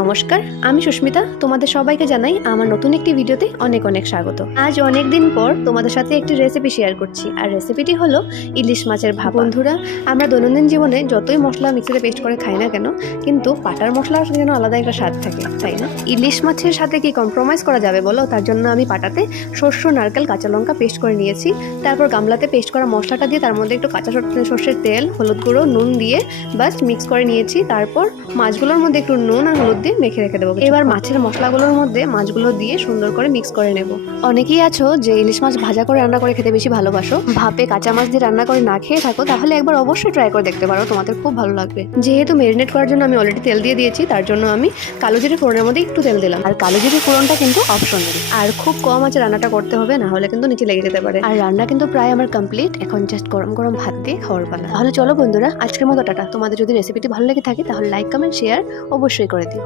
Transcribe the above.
নমস্কার, আমি সুস্মিতা। তোমাদের সবাইকে জানাই আমার নতুন একটি ভিডিওতে অনেক অনেক স্বাগত। আজ অনেক দিন পর তোমাদের সাথে একটি রেসিপি শেয়ার করছি, আর রেসিপিটি হলো ইলিশ মাছের ভাপা। বন্ধুরা, আমরা দৈনন্দিন জীবনে যতই মশলা মিক্সিতে পেস্ট করে খাই না কেন, কিন্তু পাটার মশলার যেন আলাদা একটা স্বাদ থাকে, তাই না? ইলিশ মাছের সাথে কি কম্প্রোমাইজ করা যাবে বলো? তার জন্য আমি পাটাতে শস্য, নারকেল, কাঁচা লঙ্কা পেস্ট করে নিয়েছি। তারপর গামলাতে পেস্ট করা মশলাটা দিয়ে তার মধ্যে একটু কাঁচা সর্ষের তেল, হলুদ গুঁড়ো, নুন দিয়ে বাস মিক্স করে নিয়েছি। তারপর মাছগুলোর মধ্যে একটু নুন আর হলুদ দিয়ে মেখে রেখে দেবো। এবার মাছের মশলাগুলোর মধ্যে মাছগুলো দিয়ে সুন্দর করে মিক্স করে নেব। অনেকেই আছো যে ইলিশ মাছ ভাজা করে রান্না করে খেতে বেশি ভালোবাসো, ভাপে কাঁচা মাছ দিয়ে রান্না করে না খেয়ে থাকো, তাহলে একবার অবশ্যই ট্রাই করে দেখতে পারো, তোমাদের খুব ভালো লাগবে। যেহেতু ম্যারিনেট করার জন্য আমি অলরেডি তেল দিয়ে দিয়েছি, তার জন্য আমি কালো জিরে ফোড়নের মধ্যে একটু তেল দিলাম। আর কালো জিরে ফোড়নটা কিন্তু অপশনাল, আর খুব কম আছে রান্নাটা করতে হবে, না হলে কিন্তু নিচে লেগে যেতে পারে। আর রান্না কিন্তু প্রায় আমার কমপ্লিট, এখন জাস্ট গরম গরম ভাত দিয়ে খাওয়ার পালা। তাহলে চলো বন্ধুরা, আজকের মতো টাটা। তোমাদের যদি রেসিপিটি ভালো লেগে থাকে তাহলে লাইক, কমেন্ট, শেয়ার অবশ্যই করে দিও।